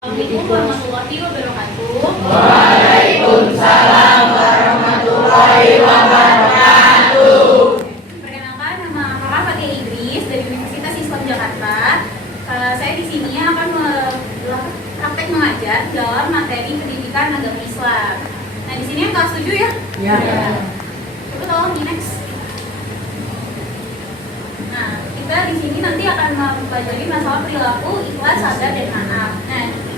Assalamualaikum warahmatullahi wabarakatuh. Waalaikumsalam warahmatullahi wabarakatuh. Perkenalkan, nama kakak Fatia Idris dari Universitas Islam Jakarta. Saya di sini akan praktek mengajar dalam materi pendidikan agama Islam. Nah, di sini yang kelas 7 ya? Ya. Coba tolong di next. Nah, kita di sini nanti akan mempelajari masalah perilaku, ikhlas, sabar, dan maaf. Nah,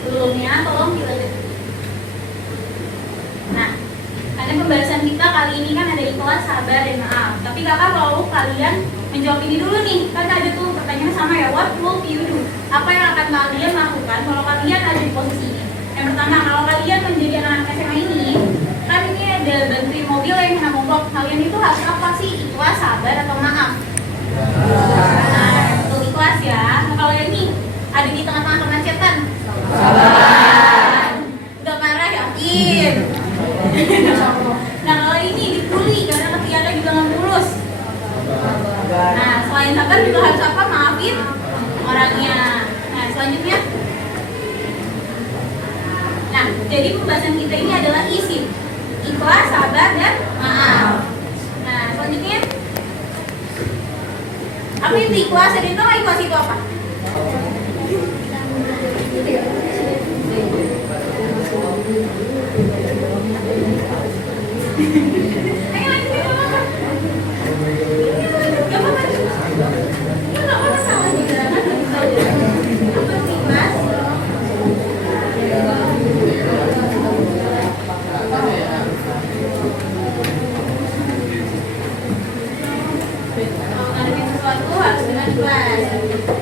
sebelumnya tolong kita lihat. Nah, karena pembahasan kita kali ini kan ada ikhlas, sabar, dan maaf. Tapi kakak mau kalian menjawab ini dulu nih. Kan ada tuh pertanyaan sama ya, what will you do? Apa yang akan kalian lakukan kalau kalian ada di posisi ini? Yang pertama, kalau kalian menjadi anak SMA ini, kan ini ada bantuin mobil yang kena mogok. Kalian itu harus apa sih? Ikhlas, sabar, atau maaf? Nah, itu ikhlas ya. Nah, kalau yang ini ada di tengah-tengah kemacetan, Sabar. udah parah yakin. Nah, kalau ini dibully karena ketiada juga nggak mulus. Nah, selain sabar juga harus apa? Maafin orangnya. Nah, selanjutnya. Nah, jadi pembahasan kita ini adalah isim, ikhlas, sabar, dan maaf. Nah, selanjutnya apa itu ikhlas? Ada yang tahu ikhlas itu apa? Ayo lanjut, gak apa-apa. Gak apa-apa. Ya gak apa-apa, salah juga. Apa itu ikhlas? Kalau ngadepin sesuatu harus dengan ikhlas.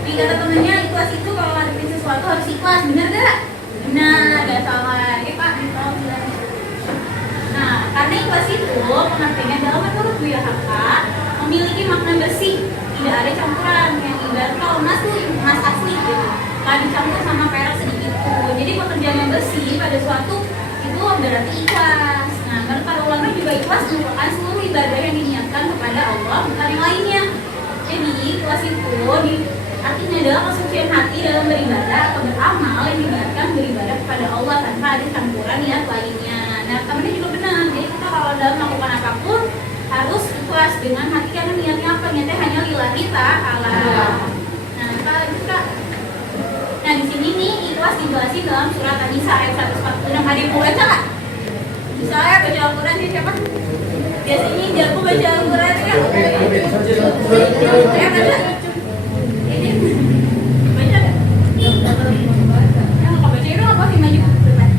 Nih kata temennya, ikhlas itu kalau ngadepin sesuatu harus ikhlas. Bener gak? Benar, gak salah. Pak, tolong bilang. Nah, karena ikhlas itu pengertiannya dalam menurut Buya Kakak memiliki makna bersih, tidak ada campuran. Yang ibarat kalau emas tuh emas asli gitu, nggak dicampur sama perak sedikit pun. Jadi pekerjaan yang bersih pada suatu itu berarti ikhlas. Nah, menurut para ulama juga ikhlas merupakan seluruh ibadah yang diniatkan kepada Allah, bukan yang lainnya. Jadi ikhlas itu artinya adalah kesucian hati dalam beribadah atau beramal yang diniatkan beribadah kepada Allah tanpa ada campuran niat lainnya. Nah, temennya juga benar. Jadi kita kalau dalam melakukan apapun harus ikhlas dengan hati, karena niatnya apa? Niatnya hanya lillahi ta'ala. Nah, kita lanjut Kak. Nah, di sini nih ikhlas dijelasin dalam surat An-Nisa ayat 146. Ada yang mau baca Kak? Bisa ya baca Al-Quran ya siapa? Biasanya jago baca Al-Quran ya? Ayo baca. Ini baca gak? Ya nggak baca itu apa sih maju ke depan?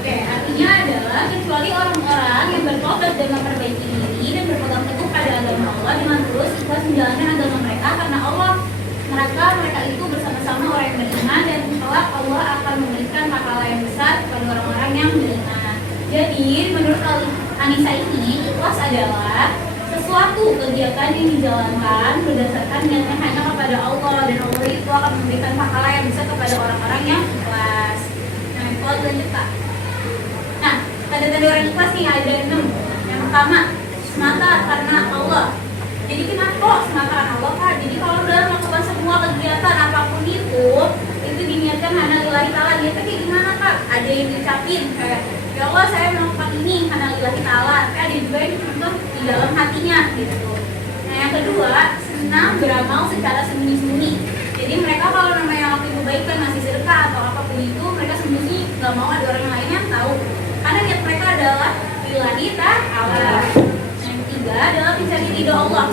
Oke, artinya adalah kecuali orang-orang yang bertobat dan memperbaiki diri dan berpegang teguh pada agama Allah dengan terus ikhlas menjalankan agama mereka karena Allah, mereka itu bersama-sama orang yang beriman, dan kelak Allah akan memberikan pahala yang besar kepada orang-orang yang beriman. Jadi menurut An-Nisa ini, ikhlas adalah sesuatu kegiatan yang dijalankan berdasarkan niatnya hanya kepada Allah, dan Allah itu akan memberikan pahala yang besar kepada orang-orang yang ikhlas. Nah, itu lanjut Kak. Nah, tanda-tanda orang ikhlas nih ada 6. Yang pertama, semata karena Allah. Jadi kenapa kok semata karena Allah Kak? Jadi kalau dalam melakukan semua kegiatan apapun itu diniatkan hanya lillahi ta'ala. Niatnya kayak gimana Kak? Ada yang diucapin kayak, ya Allah saya melakukan ini karena lillahi ta'ala. Tapi ada juga yang dibentuk di dalam hatinya gitu. Nah, yang kedua, senang beramal secara sembunyi-sembunyi. Jadi mereka kalau namanya ngelakuin kebaikan, ngasih sedekah atau apapun itu, mereka sembunyi, nggak mau ada orang lain yang tahu. Karena niat mereka adalah lillahi ta'ala. Yang ketiga adalah mencari ridho Allah.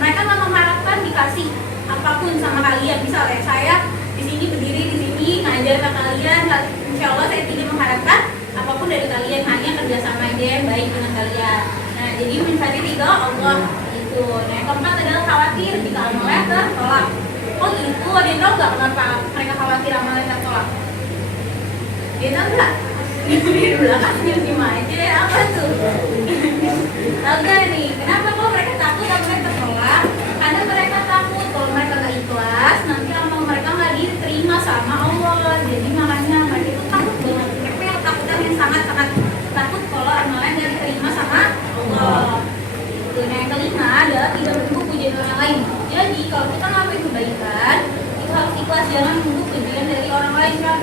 Mereka nggak mengharapkan dikasih apapun sama kalian. Misalnya saya di sini berdiri di sini ngajar ke kalian, insya Allah saya tidak mengharapkan apapun dari kalian, hanya kerjasama aja yang baik dengan kalian. Nah, jadi mencari ridho Allah itu. Nah, yang keempat adalah khawatir jika amalnya tertolak. Oh gitu, ada yang tahu nggak kenapa mereka khawatir amalnya tertolak? Dia tahu nggak? Itu di belakang gimana aja ya, apa tuh? Tahu nggak nih, kenapa kok mereka takut amalnya tertolak? Karena mereka takut kalau mereka nggak ikhlas, nanti amal mereka nggak diterima sama Allah. Jadi makanya mereka itu takut banget. Mereka yang takutan yang sangat-sangat takut kalau amalnya nggak diterima sama Allah. Nah, yang kelima adalah tidak menunggu pujian orang lain. Jadi kalau kita ngelakuin kebaikan, itu harus ikhlas, jangan menunggu pujian dari orang lain kan.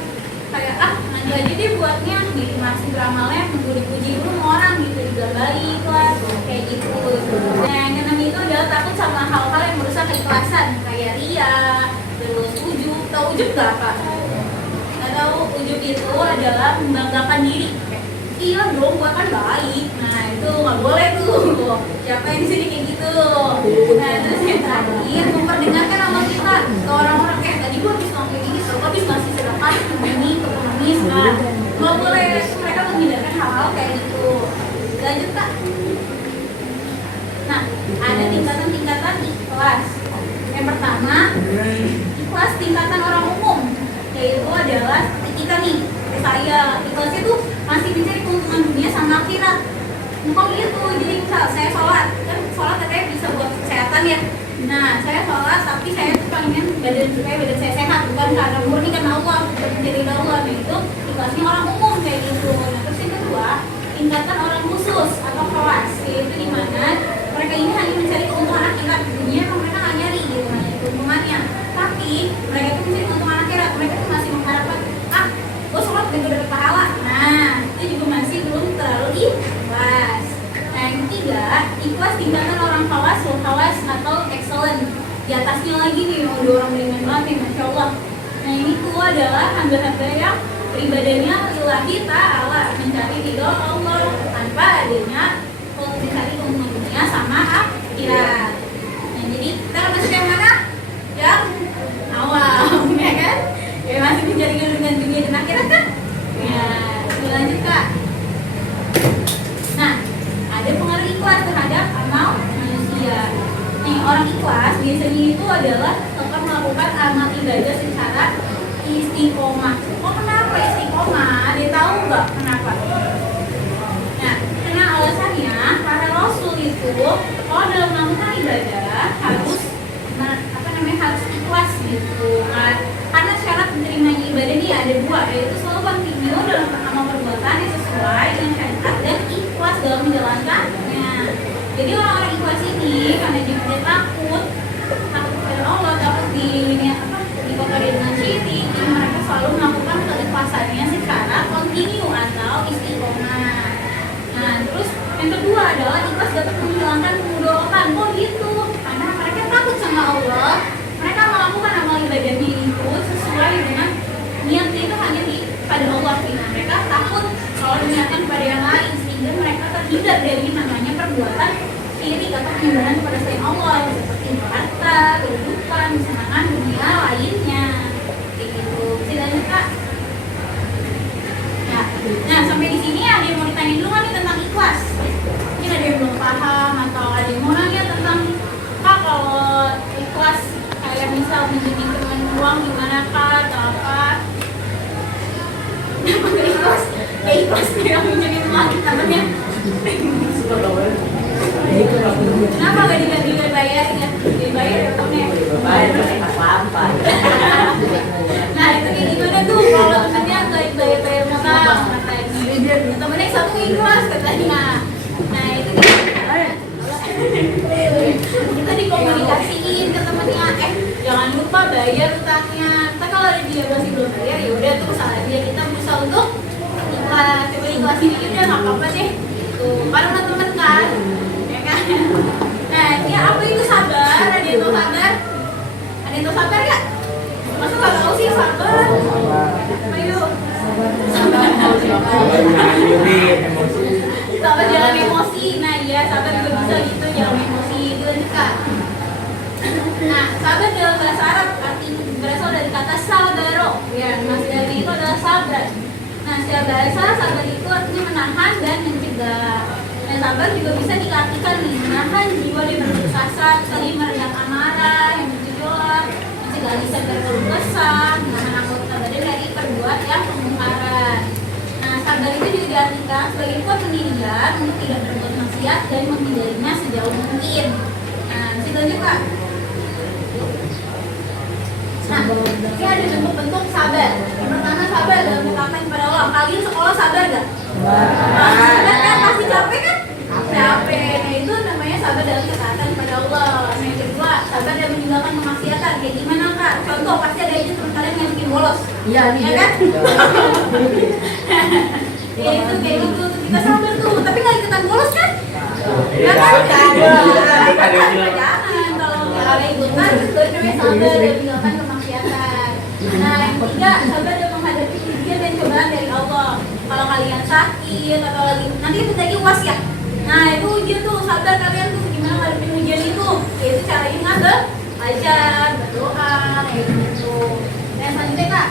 Kayak nanti aja deh buatnya, gitu masih beramalnya nunggu dipuji dulu sama orang gitu, juga baik lah kayak gitu. Nah, yang keenam itu adalah takut sama hal-hal yang merusak keikhlasan, kayak ria, terus ujub. Tahu ujub gak apa? Nggak tahu, ujub itu adalah membanggakan diri. Iya dong, gua kan baik. Nah itu nggak boleh tuh. Siapa yang di sini kayak gitu? Nah terus yang terakhir, memperdengarkan amal kita ke orang-orang. Tadi gua habis ngomong kayak gini, gua habis ngasih sedekah ini ke pengemis. Nah nggak boleh, mereka menghindarkan hal-hal kayak gitu. Lanjut Kak. Nah ada tingkatan-tingkatan ikhlas. Yang pertama, ikhlas tingkatan orang umum, yaitu adalah seperti kita nih, seperti saya. Ikhlas itu masih mencari keuntungan dunia sama akhirat. Kok gitu? Jadi misal saya sholat, kan sholat katanya bisa buat kesehatan ya. Nah, saya sholat tapi saya tuh pengen badan saya sehat, bukan karena murni karena Allah, bukan mencari Allah. Nah itu ikhlasnya orang umum kayak gitu. Nah terus yang kedua, tingkatan orang khusus atau khawas, yaitu di mana mereka ini hanya mencari keuntungan akhirat. Dunia mereka nggak nyari gitu, hanya keuntungannya. Tapi mereka itu mencari keuntungan akhirat. Mereka tuh masih mengharapkan, gue sholat dan gue dapet pahala. Nah itu juga masih belum terlalu ikhlas. Nah yang ketiga, ikhlas tingkatan orang khawas atau excellent. Di atasnya lagi nih, udah orang beriman banget nih, Masya Allah. Nah ini tuh adalah hamba-hamba yang beribadahnya lillahi ta'ala, mencari ridho Allah tanpa adanya mencari keuntungan dunia sama akhirat. Nah jadi kita akan masuk yang mana? Yang awal, ya kan? Ya masih mencari keuntungan dunia dan akhirat kan? Ya, lanjut Kak. Nah, ada pengaruh ikhlas terhadap amal manusia. Nih, orang ikhlas biasanya itu adalah tetap melakukan amal ibadah secara istiqomah. Oh kenapa istiqomah? Dia tahu nggak kenapa? Nah, karena alasannya para rasul itu kalau dalam melakukan ibadah harus harus ikhlas gitu kan. Karena syarat diterimanya ibadah ini ada dua, yaitu selalu kontinu dalam amal perbuatan yang sesuai dengan syariat dan ikhlas dalam menjalankannya. Jadi orang-orang ikhlas ini karena dia takut kepada Allah, takut dikotori dengan syirik, jadi mereka selalu melakukan keikhlasannya secara kontinu atau istiqomah. Nah terus yang kedua adalah ikhlas dapat menghilangkan kemudaratan. Kok gitu? Karena mereka takut sama Allah. Mereka melakukan amal ibadahnya itu sesuai dengan niatnya itu hanya pada Allah. Mereka takut kalau diniatkan kepada yang lain, sehingga mereka terhindar dari namanya perbuatan syirik atau penyembahan kepada selain Allah, seperti harta, kehidupan, kesenangan dunia lainnya. Begitu. Bisa lanjut Kak? Ya. Nah sampai di sini ada yang mau ditanya dulu nih tentang ikhlas. Mungkin ada yang belum paham atau ada yang mau nanya tentang Kak kalau ikhlas kayak misal menjadikan uang gimana Kak atau apa? Kenapa gak ikhlas? Ya ikhlas tidak menjadi uang namanya. Kenapa gak dibayar ya? Dibayar ya uangnya? Bayar apa? Nah itu kayak gimana tuh kalau temennya gak bayar utang katanya. Temennya yang satu ikhlas katanya. Nah itu kita dikomunikasiin ke temennya, jangan lupa bayar utangnya. Kita kalau dia masih belum bayar ya udah tuh salah dia, kita berusaha untuk ikhlas. Coba ikhlasin ini udah nggak apa-apa deh. Tuh, karena temen kan, ya kan. Nah, ya apa itu sabar? Ada yang tahu sabar? Ada yang tahu sabar nggak? Masa nggak tahu sih sabar? Ayo, sabar. Sabar jangan emosi. Nah iya, sabar juga bisa gitu, jangan emosi. Lanjut Kak. Nah, sabar dalam bahasa Arab artinya berasal dari kata sabaro. Ya, mas dari itu adalah sabar. Nah, secara bahasa sabar itu artinya menahan dan mencegah. Dan sabar juga bisa diartikan nih, menahan jiwa dari berputus asa, saling meredam amarah, yang bergejolak, mencegah lisan dari berkeluh kesah, menahan anggota badan dari perbuat yang kemungkaran. Nah, sabar itu juga diartikan sebagai kuat pendirian untuk tidak berbuat maksiat dan menghindarinya sejauh mungkin. Nah, situ juga. Nah, ini ada bentuk-bentuk sabar. Yang pertama sabar dalam berkata kepada Allah. Kalian sekolah sabar gak? Sabar kan pasti capek kan? Capek. Nah itu namanya sabar dalam ketaatan kepada Allah. Nah yang kedua, sabar dalam meninggalkan kemaksiatan. Kayak gimana kak? Contoh pasti ada aja teman kalian yang bikin bolos. Iya kan? Ya itu kayak gitu. Kita sabar tuh. Tapi nggak ikutan bolos kan? Nggak kan? Jangan. Kalau ikutan itu namanya sabar dalam meninggalkan kemaksiatan. Nah yang ketiga, sabar dalam menghadapi ujian dan cobaan dari Allah. Kalau kalian sakit atau nanti itu lagi UAS ya. Nah itu ujian tuh, sabar kalian tuh gimana ngadepin ujian itu. Yaitu caranya ngaber, belajar, berdoa, kayak gitu. Dan selanjutnya kak.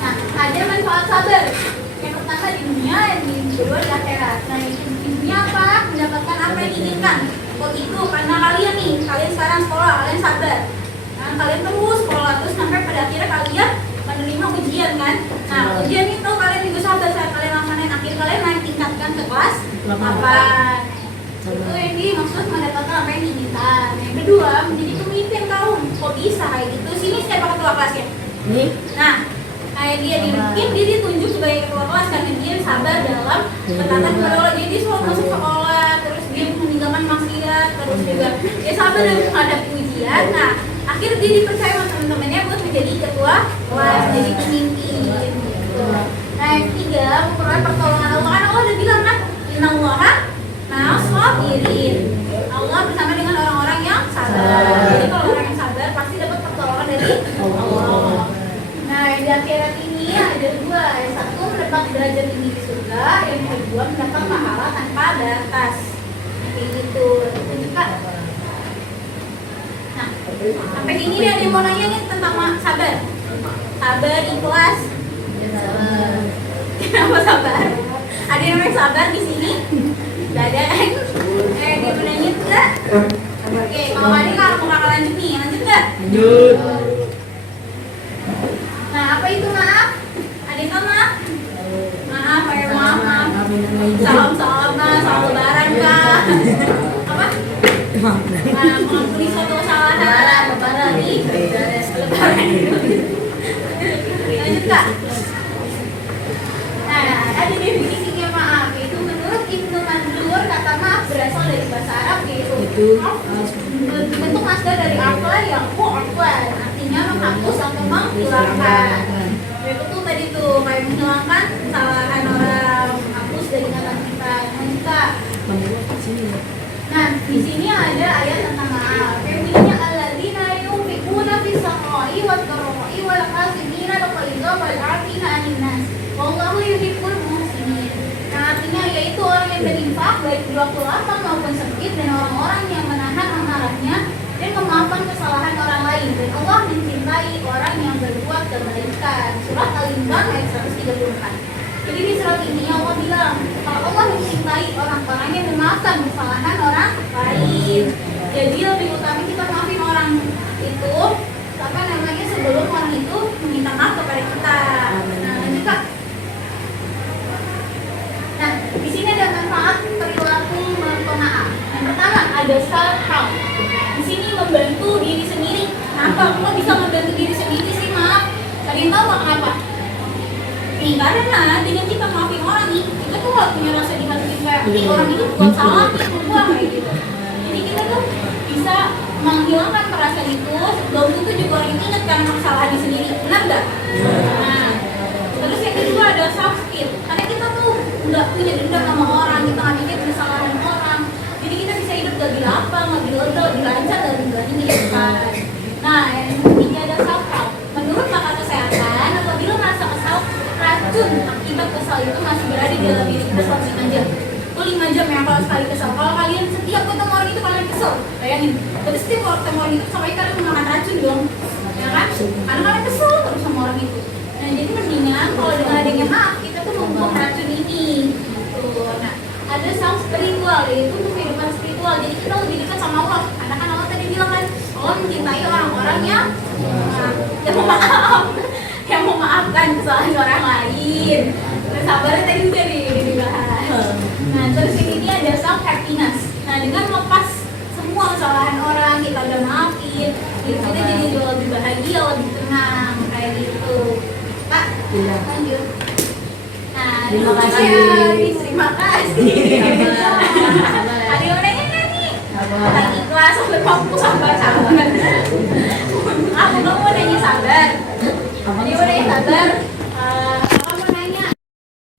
Nah ada manfaat sabar. Yang pertama di dunia, yang kedua di akhirat. Nah di dunia apa? Mendapatkan apa yang diinginkan. Kok itu karena kalian nih, kalian sekarang sekolah, kalian sabar. Nah, kalian terus sekolah terus sampai pada akhirnya kalian menerima ujian kan. Nah ujian itu kalian juga sabar saat kalian laksanain, akhir kalian naik tingkatkan ke kelas 8. Itu yang dimaksud mendapatkan apa yang diinginkan. Yang kedua, menjadi pemimpin kaum. Kok bisa kayak gitu? Sini siapa ketua kelasnya? Nah kayak dia dibikin, dia ditunjuk sebagai ketua kelas karena dia sabar dalam berkata kepada Allah. Jadi dia selalu masuk sekolah, terus dia meninggalkan maksiat, terus juga dia sabar dalam menghadapi ujian. Nah akhirnya dia dipercaya sama teman-temannya buat menjadi ketua kelas, jadi pemimpin gitu. Nah yang ketiga, memperoleh pertolongan Allah. Kan Allah udah bilang kan, innallaha ma'as sabirin. Allah bersama dengan orang-orang yang sabar. Jadi kalau orang yang sabar pasti dapat pertolongan dari Allah. Nah yang di akhirat ini ada dua. Yang satu mendapat derajat tinggi di surga, yang kedua mendapat pahala tanpa batas. Kayak gitu. Kak. Nah, sampai sini nih ada yang mau nanya nih tentang sabar. Sabar, ikhlas. Kenapa sabar? Ada yang namanya sabar di sini? Gak ada. Dia mau nanya enggak? Oke, kalau ada kalau mau lanjut nih, lanjut nggak? Lanjut. Nah, apa itu maaf? Ada yang tahu maaf? Maaf, ayo maaf. Salam lebaran kah? Apa? Mengampuni suatu kesalahan. Lebaran nih. Lebaran. Lanjut kak. Nah, ada definisinya maaf. Itu menurut Ibnu Mandur, kata maaf berasal dari bahasa Arab yaitu bentuk masdar dari afla yang afwan, artinya menghapus atau menghilangkan. Itu tuh tadi tuh kayak menghilangkan kesalahan orang, hapus dari kata kita. Nah, di sini ada ayat tentang maaf. Yang bunyinya alladzina yunfiquna fis-sarra'i wad-dharra'i wal kaazimina al-ghaidha wal 'afina 'anil nas. Wallahu yuhibbul muhsinin. Nah, artinya yaitu orang yang berinfak baik di waktu lapang maupun sempit dan orang-orang yang menahan amarahnya dan memaafkan kesalahan orang lain. Dan Allah mencintai orang yang berbuat kebaikan. Surat Al-Imran ayat 134. Jadi di surat ini Allah bilang kalau Allah mencintai orang-orang yang memaafkan kesalahan orang lain. Jadi lebih utama kita maafin orang itu sebelum orang itu meminta maaf kepada kita. Nah, lanjut kak. Nah, di sini ada manfaat perilaku pemaaf. Yang pertama ada self-help. Di sini membantu diri sendiri. Kenapa? Kok bisa membantu diri sendiri sih maaf? Kalian tahu nggak kenapa? Nih, karena dengan kita maafin orang nih, kita tuh nggak punya rasa di hati kayak orang itu buat salah nih, buat kayak gitu. Jadi kita tuh bisa menghilangkan perasaan itu. Belum tentu juga orang itu ingat karena kesalahannya sendiri, benar nggak? Nah, terus yang kedua ada soft skill. Karena kita tuh nggak punya dendam sama orang, kita nggak mikir kesalahan orang. Jadi kita bisa hidup lebih lapang, lebih lega, lebih lancar dan lebih menyenangkan. Nah, yang ketiga ada self help. Menurut pakar kesehatan, apabila merasa kesal, racun akibat kesal itu masih berada di dalam diri kita selama 5 jam. Itu 5 jam ya kalau sekali kesal. Kalau kalian setiap ketemu orang itu kalian kesel, bayangin. Tapi setiap kalau ketemu orang itu sampai kalian memakan racun dong, ya kan? Karena kalian kesel terus sama orang itu. Nah jadi mendingan kalau dengan adanya maaf kita tuh membuang racun ini. Tuh. Nah ada sang spiritual, yaitu untuk kehidupan spiritual. Jadi kita lebih dekat sama Allah. Karena kan Allah tadi bilang kan Allah mencintai orang-orang yang memaaf, yang memaafkan kesalahan orang lain. Nah sabarnya tadi udah dibahas. Nah terus ini ada self happiness. Nah dengan lepas semua kesalahan orang kita udah maafin, kita jadi jauh lebih bahagia, lebih tenang kayak gitu. Pak, lanjut. Nah, Terima kasih. Terima kasih. Ada yang nanya nih. Lagi kelas sampai fokus sabar. Aku kamu mau nanya sabar. Ada yang mau nanya sabar. Apa mau nanya?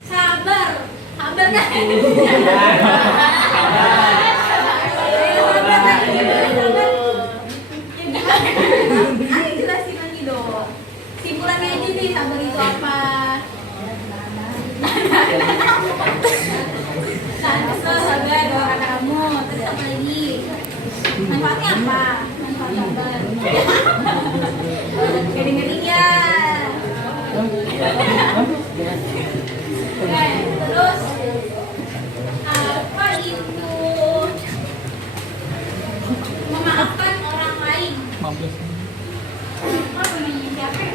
Sabar. Sabar kan? Ayo jelasin lagi dong. Simpulannya aja nih, sabar itu apa? Kesel, sabar, doakan kamu. Terus apa lagi? Manfaatnya apa? Manfaat sabar. Ngeri-ngeri ya. Oke, terus apa itu memaafkan orang lain? Apa namanya siapa?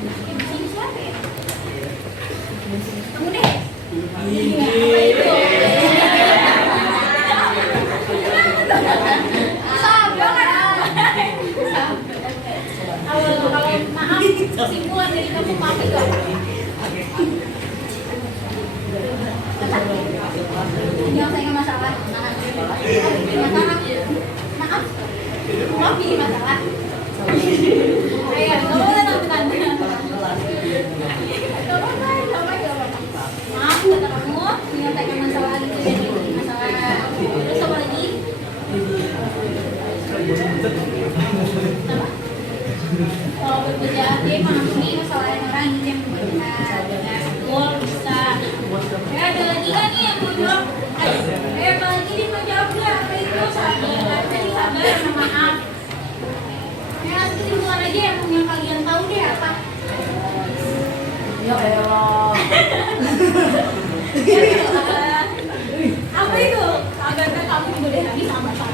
Di sini siapa ya? Kamu deh. Apa itu? Sabar kan? Kalau maaf, kesimpulan dari kamu maaf itu apa? Menyelesaikan masalah. Maaf. Maaf ini masalah. Ayo, kamu tenang. Maaf kata kamu menyelesaikan masalah itu jadi masalah. Terus apa lagi? Apa? Oh, berbeda dia mengampuni kesalahan orang yang benar. Betul, bisa. Ya, ada lagi kan nih yang mau jawab? Apa lagi dia mau jawab nggak? Apa itu sabar? Tadi sabar sama maaf. Ya, kesimpulan aja yang kalian tahu deh apa? Ya Allah. Apa itu? Agar kamu juga deh tadi sabar aja.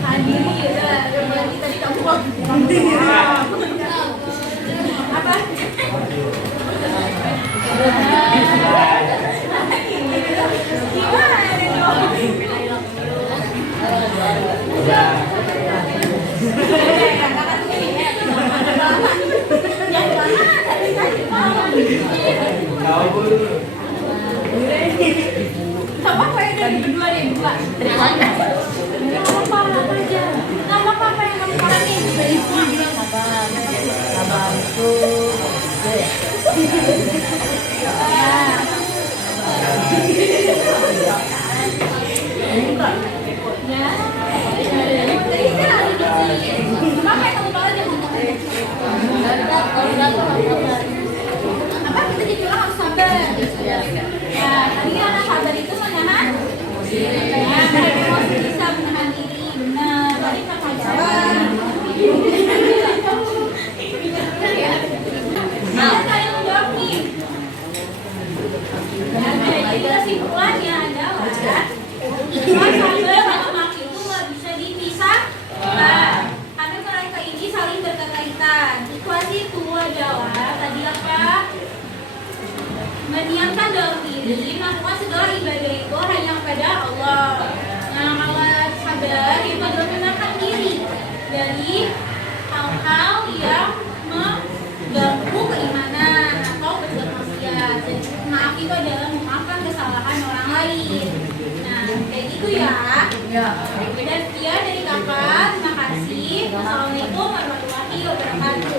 Hadiri udah berarti tadi kamu apa? Gimana sama apa yang dari berdua nih berdua? Apa aja? Nama apa yang kamu paranin dari semua? Sabar itu. Ya. Tadi kan ada di sini. Apa yang kamu tahu aja ngomongnya? Apa kita jadi orang harus sabar? Ya, tadi kan sabar itu menahan. Ya, emosi bisa menahan diri, benar. Tadi kan sabar. Nah, kalian menjawab nih. Ya, jadi kesimpulannya adalah ikhlas, sabar, sama maaf itu nggak bisa dipisahkan. Karena mereka ini saling berkaitan. Ikhlas itu adalah tadi apa? Mendiamkan dalam diri, melakukan segala ibadah itu hanya kepada Allah. Nah, kalau sabar itu adalah menahan diri dari hal-hal yang mengganggu keimanan atau berbuat maksiat. Jadi maaf itu adalah memaafkan kesalahan orang lain. Nah, kayak gitu ya. Dan dia dari kakak, terima kasih. Wassalamualaikum warahmatullahi wabarakatuh.